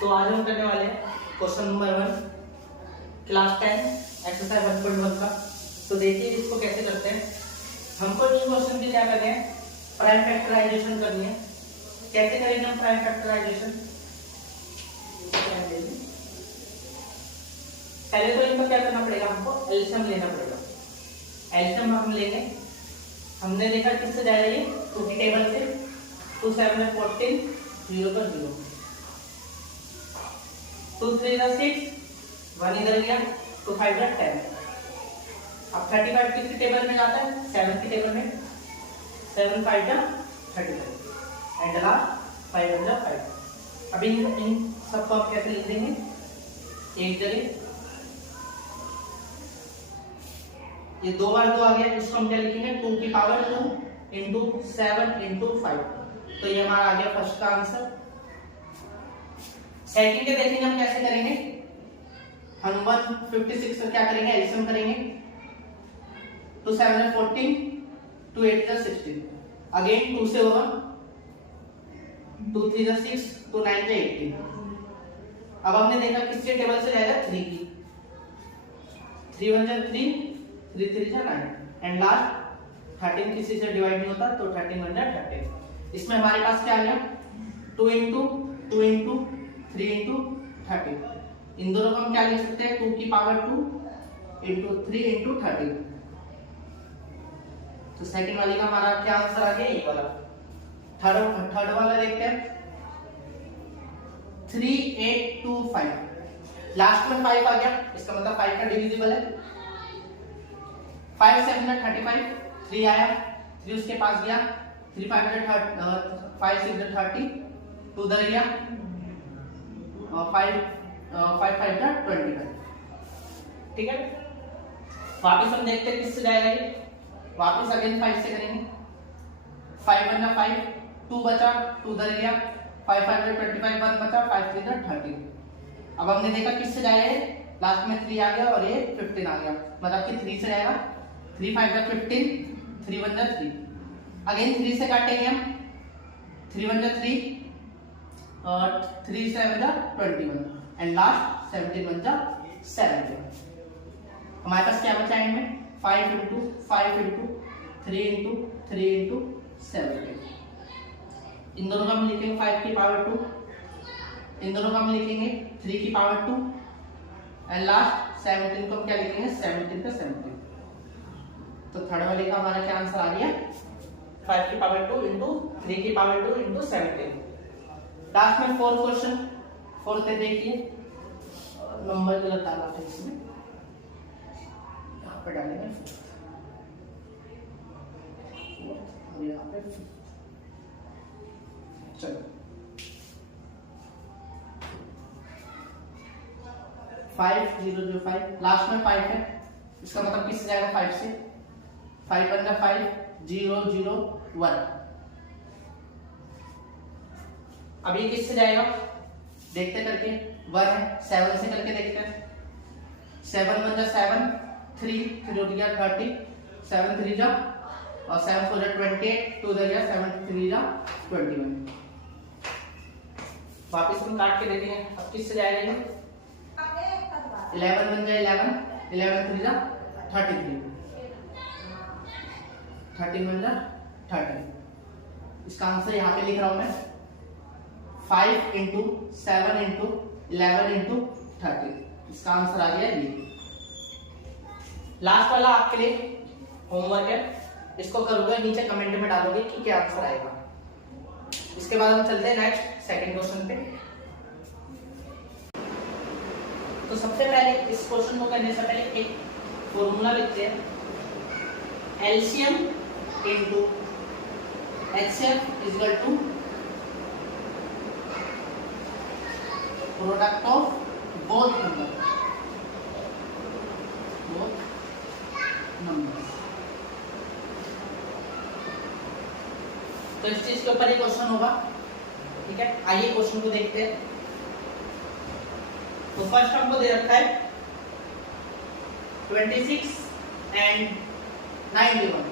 तो आज हम करने वाले हैं क्वेश्चन नंबर 1 क्लास 10 एक्सरसाइज 1.1 का। तो देखिए इसको कैसे करते हैं। हमको इस क्वेश्चन की क्या करनी है, प्राइम फैक्टराइजेशन करनी है। कैसे करेंगे हम प्राइम फैक्टराइजेशन? पहले तो इनका क्या करना पड़ेगा, हमको एलसीएम लेना पड़ेगा। एलसीएम हम लेंगे, हमने देखा किससे जा रही है, 2 की टेबल से। 2 7 में 14, 0 पर 0, 2 3 6, 1 इधर गया, 2 5 10। अब 35 किसकी टेबल में जाता है, 7 की टेबल में। 7 5 35 एंड लास्ट 5 5। अब इन सबको आप कैसे लिख देंगे, एक जगह ये 2 बार 2 आ गया, इसको हम क्या लिखेंगे, 2 की पावर 2 इंटू 7 इंटू 5। तो ये हमारा आ गया फर्स्ट का आंसर। सेकंड के देखेंगे हम कैसे करेंगे। हम 156 का क्या करेंगे, एलसीएम करेंगे। 2 7 में 14, 2 8 16, अगेन 2 से होगा, 2 3 6, 2 9 18। अब हमने देखा किसके टेबल से जाएगा, 3 की। 3 1 3, 3 3 9 एंड लास्ट 13 किसी से डिवाइड नहीं होता, तो 13 1 13। इसमें हमारे पास क्या आ गया, 2 इंटू 2 इंटू 3 इंटू 13। इन दोनों को हम क्या लिख सकते हैं, 2 की पावर 2 इंटू 3 इंटू 13। तो सेकंड वाली का हमारा क्या आंसर आ गया, ये वाला। थर्ड वाला देखते हैं, 3 8 2 5। लास्ट में 5 आ गया, इसका मतलब 5 का डिविजिबल है। 5 7 में 35, 3 आया, 3 उसके पास गया, 3 5 5 6 30, 2 उधर गया, 5 5 5 25। ठीक है, वापस हम देखते हैं किससे जाएगा ये। वापस अगेन 5 से करेंगे। 5 1 5, 2 बचा, 2 उधर गया, 5 5 25, 1 बचा, 5 3 30। अब हमने देखा किससे जाएगा, लास्ट में 3 आ गया और ये 15 आ गया, मतलब कि 3 से जाएगा। 3 5 15, 3 1 3, अगेन 3 से काटेंगे हम। 3 1 3 और 3 7 21 एंड लास्ट 17 1 7। हमारे पास क्या बचा एंड में, 5 इंटू 5 इंटू 3 इंटू 3 इंटू 7। इन दोनों का हम लिखेंगे 5 की पावर 2, इन दोनों का हम लिखेंगे 3 की पावर 2 एंड लास्ट 17 को हम क्या लिखेंगे, 17 का 17। तो थर्ड वाले का हमारा क्या आंसर आ गया, 5 की पावर 2 इंटू 3 की पावर 2 इंटू 17। लास्ट में 4th क्वेश्चन। 4th है, देखिए नंबर गलत डाला था इसमें, यहाँ पे डालेंगे 4th और यहाँ पे 5th। चलो 5 0 0 5, लास्ट में 5 है, इसका मतलब किससे जाएगा, 5 से। 5 1 5 0 0 1। अब ये किससे जाएगा, देखते करके। 1 है, 7 से करके देखते हैं। 7 1 7, 3 3 हो गया 30, 7 3 जा और 7 4 28, 2 उधर गया, 7 3 जा 21। वापस हम काट के देखेंगे, अब किससे जाएगा ये। 11 1 11, 11 3 जा 33, 13 1 13। इसका आंसर यहाँ पे लिख रहा हूं मैं, 5 इंटू 7 इंटू 11 इंटू 30। इसका आंसर आ गया ये। लास्ट वाला आपके लिए होमवर्क है, इसको करोगे, नीचे कमेंट में डालोगे कि क्या आंसर आएगा। इसके बाद हम चलते हैं नेक्स्ट सेकंड क्वेश्चन पे। तो सबसे पहले इस क्वेश्चन को करने से पहले एक फॉर्मूला लिखते हैं, LCM into HCF equal to product of both numbers. तो इस चीज के ऊपर ही क्वेश्चन होगा। ठीक है, आइए क्वेश्चन को देखते हैं। तो फर्स्ट हमको दे रखा है 26 एंड 91।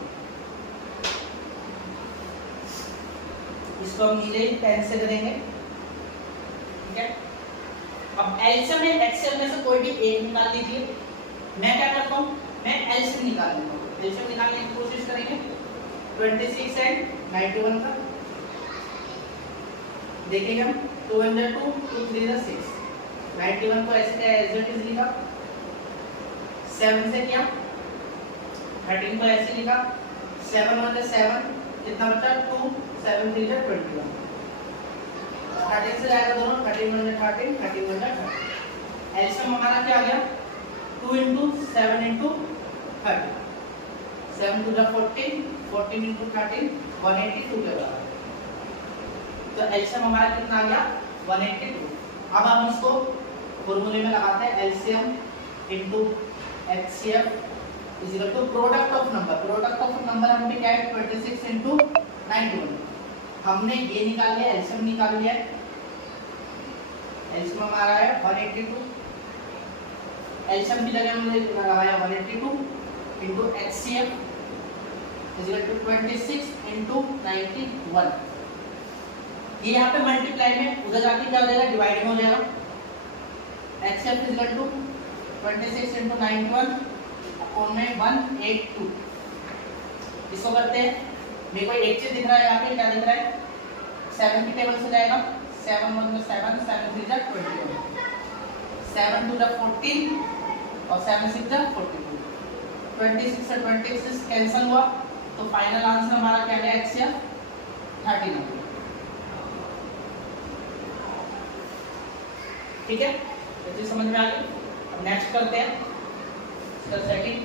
इसको हम नीले पेन से करेंगे। ठीक है, अब एलसीएम में एक्सएल में से कोई भी एक निकाल लीजिए। मैं क्या करता हूँ, मैं एलसीएम निकाल लेता हूँ। एलसीएम निकालने की कोशिश करेंगे। 26 एंड 91 का देखेंगे हम। 2 × 2 2 3 × 6 91 को ऐसे क्या एज इट इज लिखा, 7 से किया, 13 को ऐसे लिखा, 7 1 × 7 कितना बचा 2, 7 3 × 21। 13 से जाएगा दोनों, 13 1 × 13, 13 1 × 13। एलसीएम हमारा क्या आ गया 2 × 7 × 30, 7 2 = 14, 14 × 13 182 के बराबर। तो एलसीएम हमारा कितना आ गया 182। अब हम इसको फॉर्मूले में लगाते हैं, LCM into HCF is equal to product of number. Product of number हमने क्या है 26 × 91। हमने ये निकाल लिया, एलसीएम निकाल लिया। एलसीएम हमारा है 182। एलसीएम की जगह हमने लगाया 182 into HCF is equal to 26 × 91। ये यहाँ पे मल्टीप्लाई में, उधर जाके क्या हो जाएगा डिवाइड हो जाएगा। HCF is equal to 26 × 91 upon में 182। इसको करते हैं, मेरे को एक चीज दिख रहा है यहाँ पे, क्या दिख रहा है 7 की टेबल से जाएगा, 7 1 × 7 7 3 × 21, 7 2 = 14 और 7 6 = 42। 26 से 26 कैंसिल हुआ, तो फाइनल आंसर हमारा क्या है HCF 39। ठीक है, तो चीज समझ में आ गई। अब नेक्स्ट करते हैं इसका सेकंड।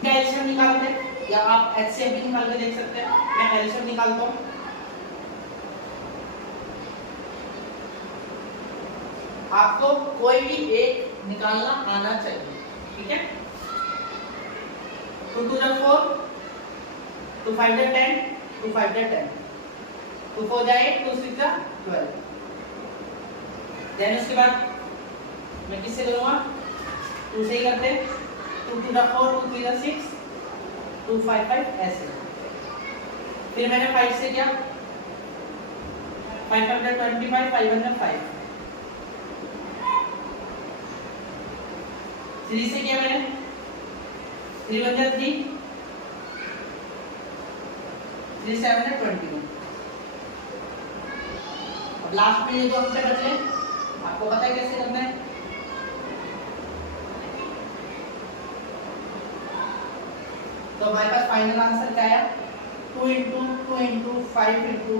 क्या एलसीएम निकालते हैं, या आप एचसीएफ भी निकाल के देख सकते हैं। मैं एलसीएम निकालता हूं। आपको कोई भी एक निकालना आना चाहिए, ठीक है। 2 2 = 4, 2 5 = 10, 2 5 = 10, 2 4 = 8, 2 6 = 12। देन उसके बाद मैं किससे करूंगा 2 से ही करते हैं। 2 2 = 4, 2 3 = 6, 2 5 5 ऐसे। फिर मैंने 5 से किया, 5 5 = 25, 5 1 = 5। 3 से किया मैंने, 3 1 = 3, 3 7 = 21। अब लास्ट में ये दो अंक बचे, आपको पता है कैसे करना है। तो हमारे पास फाइनल आंसर क्या है 2 × 2 × 5 ×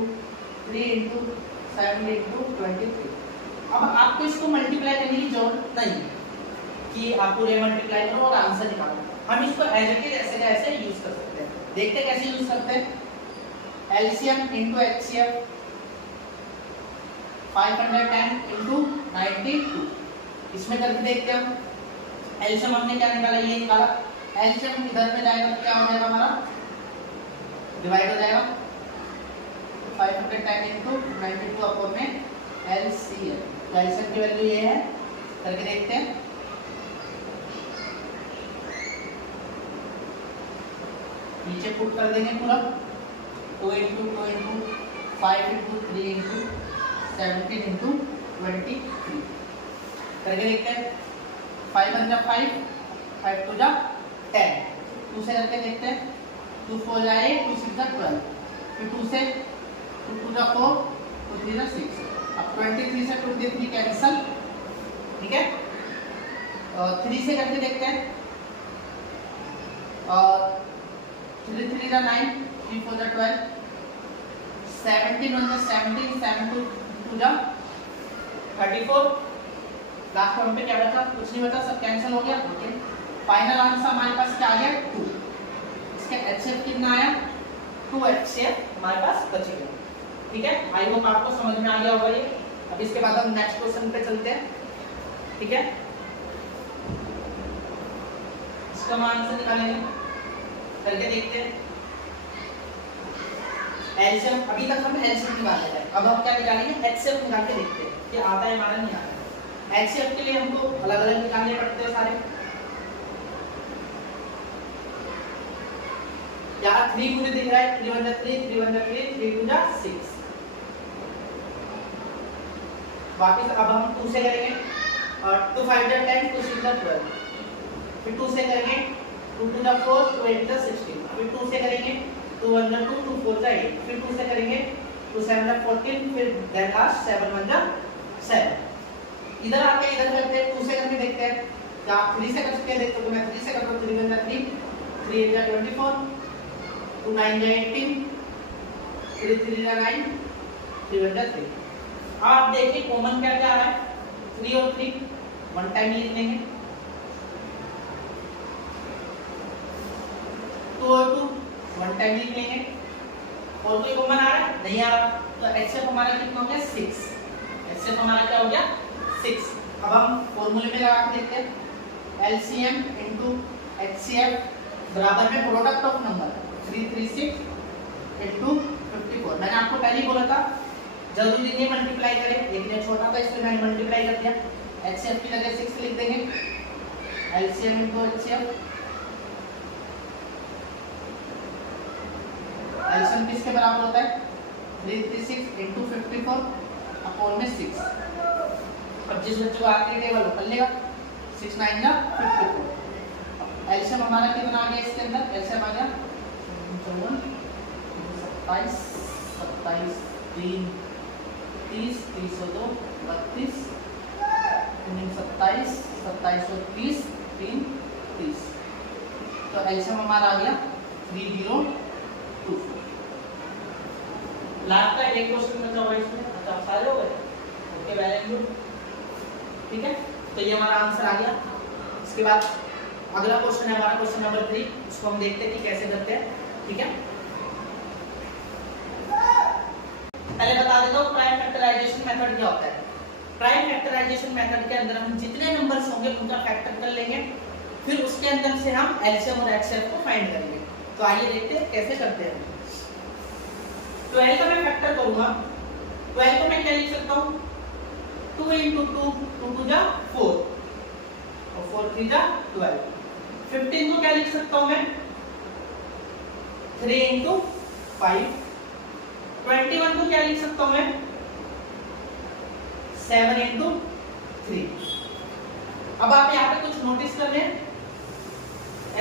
3 × 7 × 23। अब आपको इसको मल्टीप्लाई करने की जरूरत नहीं कि आप पूरे मल्टीप्लाई करो और आंसर निकालो। हम इसको एज इट इज ऐसे का ऐसे यूज कर सकते हैं। देखते हैं कैसे यूज करते हैं। LCM into HCF 510 × 92। इसमें करके देखते हैं हम। एलसीएम हमने क्या निकाला, ये निकाला। एलसीएम इधर में जाएगा तो क्या हो जाएगा हमारा डिवाइड हो जाएगा। 510 × 92 अपॉन में एलसीएम। तो एलसीएम की वैल्यू ये है, करके देखते हैं। नीचे पुट कर देंगे पूरा 2 × 2 × 5 × 3 × 17 × 23 करके देखते हैं। 5 1 = 5, 5 2 = 10। 2 से करके देखते हैं। 2 4 = 8, 2 6 = 12। फिर 2 से 2 2 = 4, 2 3 = 6। अब 23 से 23 कैंसिल, ठीक है। 3 से करके देखते हैं। 3 3 = 9, 3 4 = 12, 17 1 = 17, 7 2 = 34। लास्ट वन पे क्या बचा, कुछ नहीं बचा, सब कैंसिल हो गया। ओके, फाइनल आंसर हमारे पास क्या आ गया 2। इसका एचसीएफ कितना आया 2 एचसीएफ हमारे पास बच गया। ठीक है, आई होप आपको समझ में आ गया होगा ये। अब इसके बाद हम नेक्स्ट क्वेश्चन पे चलते हैं। ठीक है, इसका हम आंसर निकालेंगे, करके देखते हैं। एलसीएम, अभी तक हम एलसीएम निकाल रहे हैं, अब हम क्या निकालेंगे एचसीएफ निकाल के देखते हैं कि आता है हमारा नहीं आता है। एचसीएफ के लिए हमको अलग अलग निकालने पड़ते हैं सारे। यहाँ 3 मुझे दिख रहा है, 3 1 = 3, 3 1 = 3, 3 2 = 6। वापिस अब हम 2 से करेंगे और 2 5 जा 10, 2 6 जा 12, फिर 2 से करेंगे 2 2 जा 4, 2 8 जा 16, फिर 2 से करेंगे 2 1 जा 2, 2 4 जा 8, फिर 2 से करेंगे 2 7 जा 14, फिर देन लास्ट 7 1 जा 7। इधर आके इधर करते हैं, 2 से करके देखते हैं क्या आप 3 से कर सकते हैं। देखो तो मैं 3 से करता हूं, 3 1 जा 3, 3 8 जा 24, 2 9 जा 18, 3 3 जा 9, 3 1 जा 3। आप देखिए कॉमन क्या क्या है, 3 और 3 वन टाइम लिख लेंगे, 2 और 2 वन टाइम लिख लेंगे। और कोई कॉमन आ रहा है? नहीं आ रहा, तो HCF हमारा कितना हो गया 6। HCF हमारा क्या हो गया 6। अब हम फॉर्मूले में लगा के देखते हैं, LCM into HCF बराबर में प्रोडक्ट ऑफ नंबर 336 into 54। मैंने आपको पहले ही बोला था जरूरी नहीं मल्टीप्लाई करें, लेकिन ये छोटा था इसलिए मैंने मल्टीप्लाई कर दिया। HCF की जगह 6 लिख देंगे, LCM into HCF। LCM किसके बराबर होता है 336 into 54 अपॉन में 6। अब जिस बच्चे को आखिरी टेबल वो कर लेगा, 6 9 जा 54। LCM हमारा कितना आ गया इसके अंदर, LCM आ गया 27 27 3 30 30 और 2 32 27 27 और 30 3 30। तो LCM हमारा आ गया 3024। लास्ट का एक क्वेश्चन बचा हुआ इसमें, अच्छा सारे हो गए, ओके वेरी गुड, ठीक है। तो ये हमारा आंसर आ गया। इसके बाद अगला क्वेश्चन है हमारा क्वेश्चन नंबर 3, उसको हम देखते हैं कि कैसे करते हैं, ठीक है। पहले बता देता हूँ प्राइम फैक्टराइजेशन मेथड क्या होता है। प्राइम फैक्टराइजेशन मेथड के अंदर हम जितने नंबर्स होंगे उनका फैक्टर कर लेंगे, फिर उसके अंदर से हम LCM और HCF को फाइंड करेंगे। तो आइए देखते हैं कैसे करते हैं। 12 का मैं फैक्टर करूंगा, 12 को मैं क्या लिख सकता हूँ 2 into 2, 2 2 जा 4 और 4 3 जा 12। 15 को क्या लिख सकता हूँ मैं 3 into 5। 21 को क्या लिख सकता हूँ मैं 7 into 3। अब आप यहाँ पे कुछ नोटिस कर रहे हैं,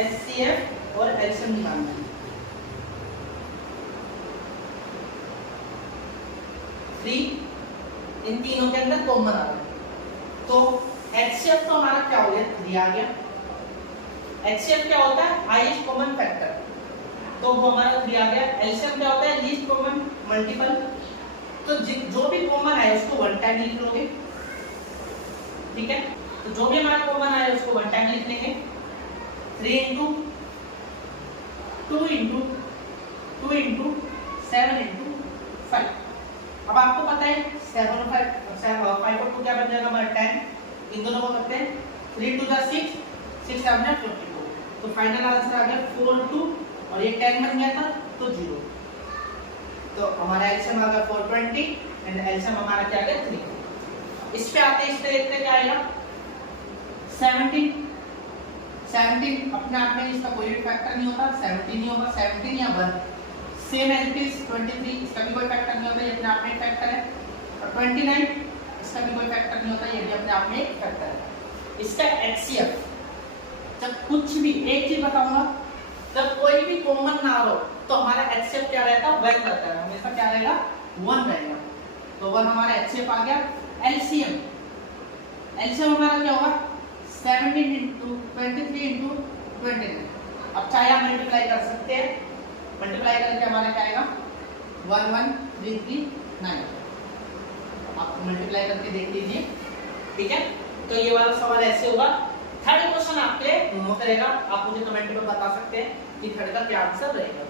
HCF और LCM निकालना है। 3 इन तीनों के अंदर कॉमन आ रहा है, तो HCF तो हमारा क्या हो गया 3 आ गया। HCF क्या होता है हाईएस्ट कॉमन फैक्टर, तो वो हमारा 3 आ गया। LCM क्या होता है लीस्ट कॉमन मल्टीपल, तो जो भी कॉमन है उसको वन टाइम लिख लोगे, ठीक है। तो जो भी हमारा कॉमन है उसको वन टाइम लिख लेंगे। 3 into 2 into 2 into 7 into 5। अब आपको पता है 7 और 5 और 2 क्या बन जाएगा हमारा 10। इन दोनों को करते हैं 3 2 जा 6, 6 7 जा 24। तो फाइनल आंसर आ गया 4 2 और ये 10 बन गया था तो 0। तो हमारा LCM आ गया 420 एंड LCM हमारा क्या आ गया 3। इस पे आते इस पे देखते क्या आएगा 17। 17 अपने आप में इसका कोई भी फैक्टर नहीं होता, 17 नहीं होगा, 17 या 1 सेम एज इट इज। 23 इसका भी कोई फैक्टर नहीं होता, ये अपने आप में एक फैक्टर है। और 29 इसका भी कोई फैक्टर नहीं होता, ये भी अपने आप में एक फैक्टर है। इसका HCF जब कुछ भी एक चीज बताऊंगा, जब कोई भी कॉमन ना हो तो हमारा HCF क्या रहता है 1 रहता है, हमेशा क्या रहेगा 1 रहेगा। तो 1 हमारा HCF आ गया। LCM हमारा क्या होगा 17 into 23 into 29। अब चाहे आप मल्टीप्लाई कर सकते हैं, मल्टीप्लाई करके हमारा क्या आएगा 11339। आप मल्टीप्लाई करके देख लीजिए, ठीक है। तो ये वाला सवाल ऐसे होगा। थर्ड क्वेश्चन आपके होमवर्क रहेगा, आप मुझे कमेंट में बता सकते हैं कि थर्ड का क्या आंसर रहेगा।